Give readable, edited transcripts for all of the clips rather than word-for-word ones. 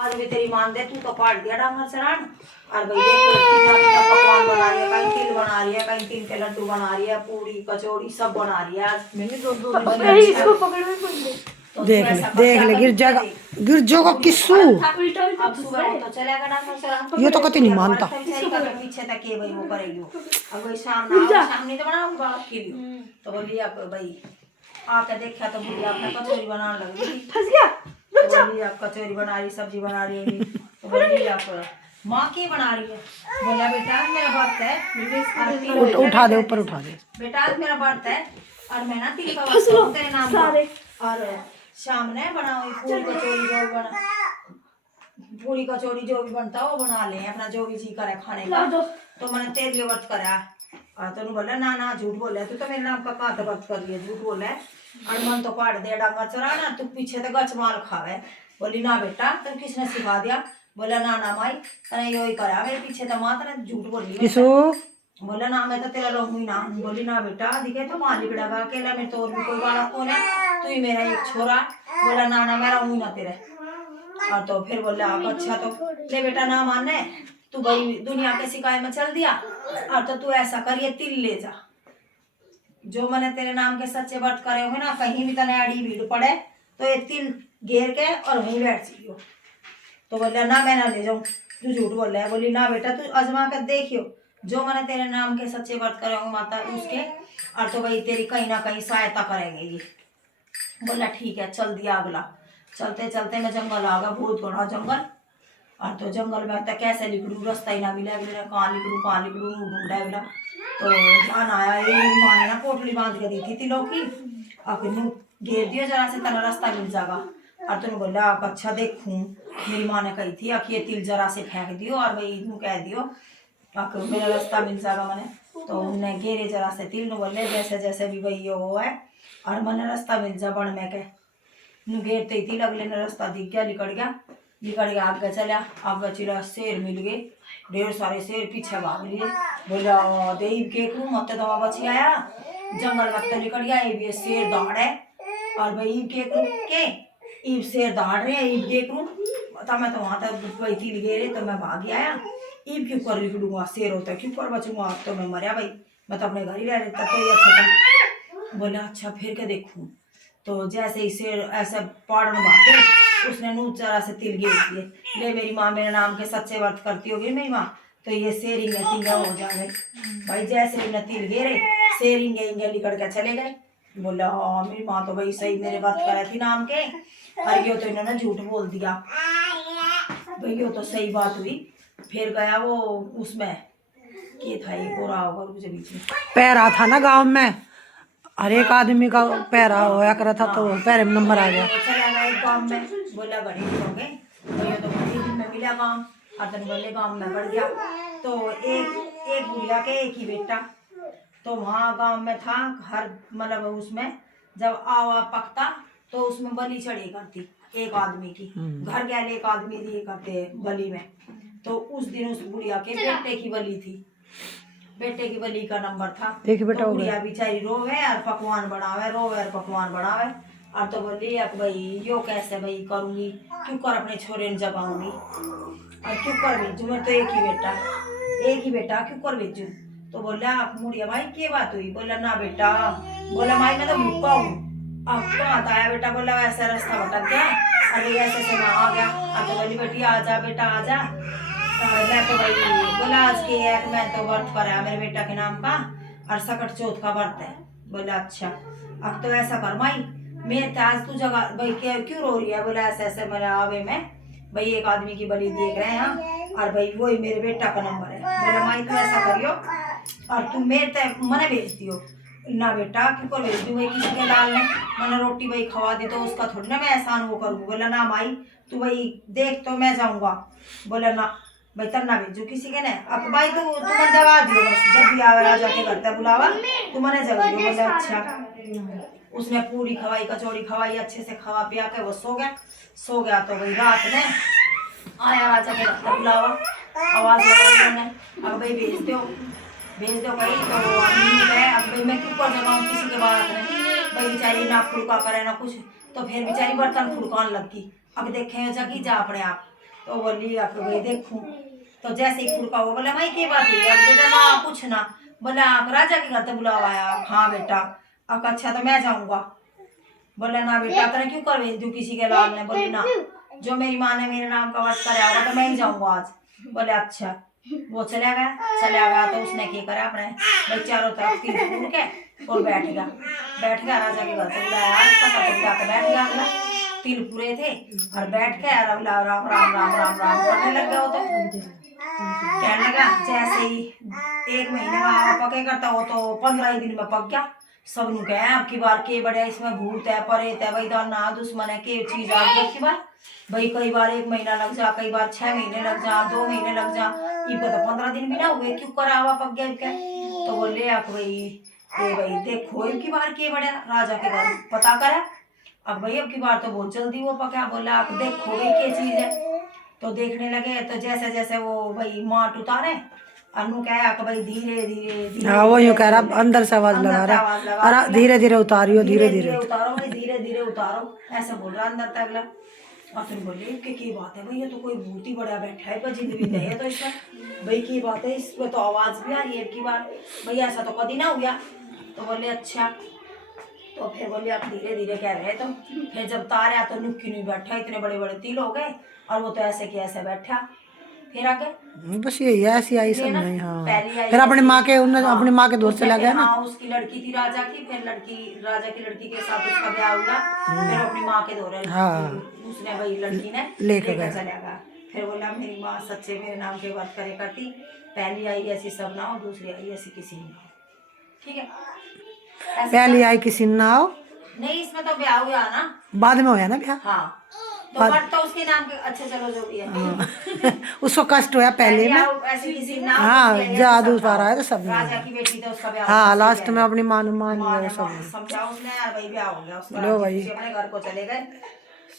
आज भी तेरी मान दे, तू तो काट दिया डांगर चरान। और भाई देख कितना कितना पकवान बना रही है, कहीं तिल बना रही है, कहीं तिल के लड्डू बना रही है, पूरी कचौड़ी सब बना रही है आज। मैंने दो इसको पकड़ में पड़ गई। तो देख ले गिर जाएगा किस्सू। अब सुबह वो तो चलेगा डांगर चरान, ये तो कति नहीं मानता। पीछे तक ये भाई वो करेगी। अब वही शाम ना शाम नहीं तो बनाऊंगी बाप के लिए। तो बोली अब भाई आके देखा तो बोली आपने कचौरी बनाने लगी, फंस गया। बोली आप कचौरी बना रही, सब्जी बना रही है। तो बोली आप माँ की बना रही है। बोला बेटा मेरा व्रत है, उठा दे ऊपर उठा दे। बेटा आज मेरा व्रत है और मैं ना तिल का व्रत तेरे नाम का। और शाम ने बनाओ पूरी कचौरी जो भी बना, पूरी कचौरी जो भी बनता है वो बना ले, अपना जो भी जी करे खाने का। तो मैंने तेरे लिए व्रत करा। और तो बोला ना ना झूठ बोले, तू तो मेरे नाम का कहाँ व्रत कर लिया, झूठ बोले। और मन तो काट दे डांगर चराना, तू पीछे तो गच माल खावे। बोली ना बेटा तुम किसने सिखा दिया। बोला ना ना माई तने यो ही करा मेरे पीछे, तो माँ तने झूठ बोली। बोला ना मैं तो तेरा रहूंगी ना। बोली ना बेटा दिखे तो मालिक लगा अकेला, मेरे तो और भी कोई वाला कौन है, तू ही मेरा एक छोरा। बोला ना ना मैं रहूंगी ना तेरे। और तो फिर बोला आप अच्छा तो ले बेटा ना माने, तू भाई दुनिया के शिकायत में चल दिया। और तो तू ऐसा कर ये तिल ले जा, जो मैंने तेरे नाम के सच्चे व्रत करे हुए ना, कहीं भी तने अड़ी भीड़ पड़े तो ये तिल घेर के और वहीं बैठ जाइयो। तो बोला ना मैं ना ले जाऊँ, तू झूठ बोल रहा है। बोली ना बेटा तू आजमा कर देखियो, जो मैंने तेरे नाम के सच्चे व्रत करे होंगे माता उसके, और तो भाई तेरी कहीं ना कहीं सहायता करेंगे ये। बोला ठीक है। चल दिया अगला। चलते चलते मैं जंगल आ गया, बहुत बड़ा जंगल। और तो जंगल में तो कैसे निकलूँ, रास्ता ही ना मिला, कहाँ निकलूँ ढूंढा अगला। तो ध्यान आया ये माँ ने ना पोटली बांध के दी थी तिलों की, और घेर दियो जरा से तना रास्ता मिल जाएगा। और तुम बोला आप अच्छा देखूँ, मेरी माँ ने कही थी आप ये तिल जरा से फेंक दियो और भाई तुम कह दियो आपको मेरा रास्ता मिल जाएगा मैंने। तो उन्हें घेरे जरा से तिल बोले जैसे जैसे भी भाई वो है और मैंने रास्ता मिल जा बन में के घेरते ही तिल अगले ने रास्ता दिख गया, निकल गया आगे चला। आगे चला शेर मिल गए, ढेर सारे शेर पीछे भाग लिए। बोला देव के मत दवा बची आया जंगल में तो निकल गया। ये शेर दौड़े और भाई ईब के ईब शेर दौड़ रहे ईब के बता मैं तो वहां तक कोई तिल घेरे तो मैं भाग आया। ईब क्यों कर निकलूंगा, शेर होता क्यों कर बचूंगा, अब तो मैं मरिया भाई, मैं तो अपने घर ही रह लेता तो ही अच्छा था। बोला अच्छा फिर के देखूं। तो जैसे ही शेर ऐसे पहाड़ में भागे उसने नूच जरा से तिल घेर दिए। ले मेरी माँ मेरे नाम के सच्चे व्रत करती होगी मेरी माँ, तो ये शेर इंगे तिंगा हो जाए भाई। जैसे इन्हें तिल घेरे शेर इंगे इंगे निकल के चले गए। बोला हाँ मेरी माँ तो भाई सही मेरे व्रत करे थी नाम के, और यो तो इन्होंने झूठ बोल दिया भाई, यो तो सही बात हुई। फिर गया वो उसमें क्या था ये पूरा होगा मुझे बीच में पैरा था ना गांव में, हर एक आदमी का पैरा होया करा था। तो पैरे में नंबर आ गया। चला गया एक गाँव में। बोला बड़े हो गए तो दिन में मिला गाँव, और बोले गाँव में बढ़ गया। तो एक बुढ़िया के एक ही बेटा, तो वहाँ गाँव में था हर मतलब उसमें जब आवा पकता तो उसमें बलि चढ़ी करती एक आदमी की, घर गए एक आदमी दिए करते बलि में। तो उस दिन उस बुढ़िया के बेटे की बलि थी, बेटे की बलि का नंबर था। देखिए बेटा तो बुढ़िया बेचारी रोवे और पकवान बनावे, रोवे और पकवान बनावे। और तो बोली अब भाई यो कैसे भाई करूँगी, क्यों कर अपने छोरे ने जगाऊंगी और क्यों कर भेजू, मैं तो एक ही बेटा क्यों कर भेजू। तो बोला मुड़िया भाई क्या बात हुई। बोला ना बेटा, बोला भाई मैं तो भूखा हूँ। अब कहाँ आया बेटा। बोला वैसे रास्ता भटक गया, अरे ऐसे से मैं आ गया। अब तो बोली बेटी आ जा बेटा आ जा। मैं तो भाई बोला आज के एक मैं तो व्रत करा मेरे बेटा के नाम का और सकट चौथ का व्रत है। बोला अच्छा अब तो ऐसा कर माई मैं आज तू जगह भाई क्यों रो रही है। बोला ऐसे ऐसे मेरे आवे में भाई एक आदमी की बलि देख रहे हैं और भाई वही मेरे बेटा का नंबर है। बोला माई तू ऐसा करियो और तू मेरे तक मने भेज दियो ना बेटा क्यों कर भेज दूँ भाई किसी के लाल ने मैंने रोटी भाई खवा दी तो उसका थोड़ी ना मैं एहसान वो करूँ। बोला ना माई तू भाई देख तो मैं जाऊँगा। बोला ना भाई तब ना भेजू किसी के ने। अब भाई तू मैंने जगा दियो बस, जब भी आवे राजा के घर बुलावा तू मैंने जगा दियो। बोला अच्छा। उसने पूरी खवाई कचौड़ी खवाई अच्छे से खवा पिया के वो सो गया। तो वही रात में आया राजा के घर बुलावा, आवाज लगाई उन्होंने अब भाई भेज दो भाई। तो अब भाई मैं क्यों कर जगाऊँ किसी के बात में भाई, बेचारी ना फुड़का करे ना कुछ। तो फिर बेचारी बर्तन फुड़कान लगी। अब देखे जगी जा अपने आप तो बोली आप भाई देखूं। तो जैसे ही फुड़का हुआ बोला भाई की बात हुई? अब बेटा ना कुछ ना। बोला आप राजा के घर से बुलावा आया? हाँ बेटा। अब अच्छा तो मैं जाऊंगा। बोले ना बेटा तेरा क्यों कर भेज दूं किसी के लाल ने? बोली ना, जो मेरी माँ ने मेरे नाम का वर्ष कराया होगा तो मैं ही जाऊंगा आज। बोले अच्छा। वो चला गया तो उसने क्या करा अपने भाई चारों तरफ तिल फूल के और बैठ गया राजा के घर पे बुलाया जाकर बैठ गया अगला। तिल पूरे थे और बैठ के राम राम राम राम राम राम करने लग गया। वो तो कहने लगा जैसे ही 1 महीने में पके करता हो तो 15 ही दिन में पक गया। सब नु कहे अब की बार के बड़े इसमें भूत है परेत है भाई दाना दुश्मन है के चीज आ गई की बार भाई। कई बार 1 महीना लग जा, कई बार 6 महीने लग जा, 2 महीने लग जा, इनको तो 15 दिन भी ना हुए क्यों करा हुआ पक गया इनका। तो बोले आप भाई ये भाई देखो इनकी बार के बड़े राजा के घर पता करे। अब भाई अब की बार तो बहुत जल्दी वो पका। बोला आप देखो भाई क्या चीज है। तो देखने लगे तो जैसे जैसे वो भाई माट उतारे अनु कहा कि भाई धीरे धीरे हाँ वो यूं कह रहा अंदर से आवाज लगा रहा अरे धीरे धीरे उतारियो धीरे धीरे उतारो भाई धीरे धीरे उतारो ऐसा बोल रहा अंदर तक अगला। और फिर बोले कि की बात है भाई ये तो कोई भूत ही बड़ा बैठा है पर जिंदगी है तो इसमें भाई की बात है इसमें तो आवाज भी आ रही है की बार भाई ऐसा तो कभी ना हुआ। तो बोले अच्छा। तो फिर बोले आप धीरे धीरे कह रहे तो फिर जब तारा तो नुक्की नहीं बैठा इतने बड़े बड़े तिल हो गए और वो तो ऐसे कि ऐसे बैठा। फिर आगे बस यही है ऐसी आई सब नहीं। हाँ पहली आई फिर अपनी माँ के उन्हें अपनी माँ के दोस्त चला गया ना। हाँ उसकी लड़की थी राजा की फिर राजा की लड़की के साथ उसका ब्याह हुआ। फिर अपनी माँ के दौरे उसने भाई लड़की ने लेकर चला गया। फिर बोला मेरी माँ सच्चे मेरे नाम के बात करे करती। पहली आई ऐसी सब ना हो दूसरी आई ऐसी किसी ना हो। ठीक है पहली आई किसी ना हो नहीं इसमें तो ब्याह हुआ ना बाद में होया ना ब्याह। हाँ तो बट तो उसके नाम के अच्छा चलो जो भी है उसको कष्ट होया पहले में ऐसे किसी नाम हाँ जादू सारा है तो सब राजा की बेटी तो उसका ब्याह हाँ लास्ट में अपनी माँ ने मान माँ लिया ने सब समझा उसने यार भाई ब्याह हो गया उसका लो भाई अपने घर को चले गए।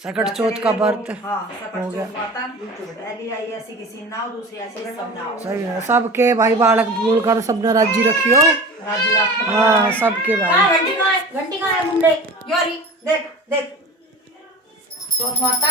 सकट चौथ का व्रत हाँ सकट चौथ माता पहली आई ऐसी किसी ना हो दूसरी ऐसी सब ना हो। सही है सबके भाई बालक बोल कर सबने राजी रखियो राजी रखो हाँ सबके भाई घंटी कहाँ है मुंडे योरी देख देख चौथ माता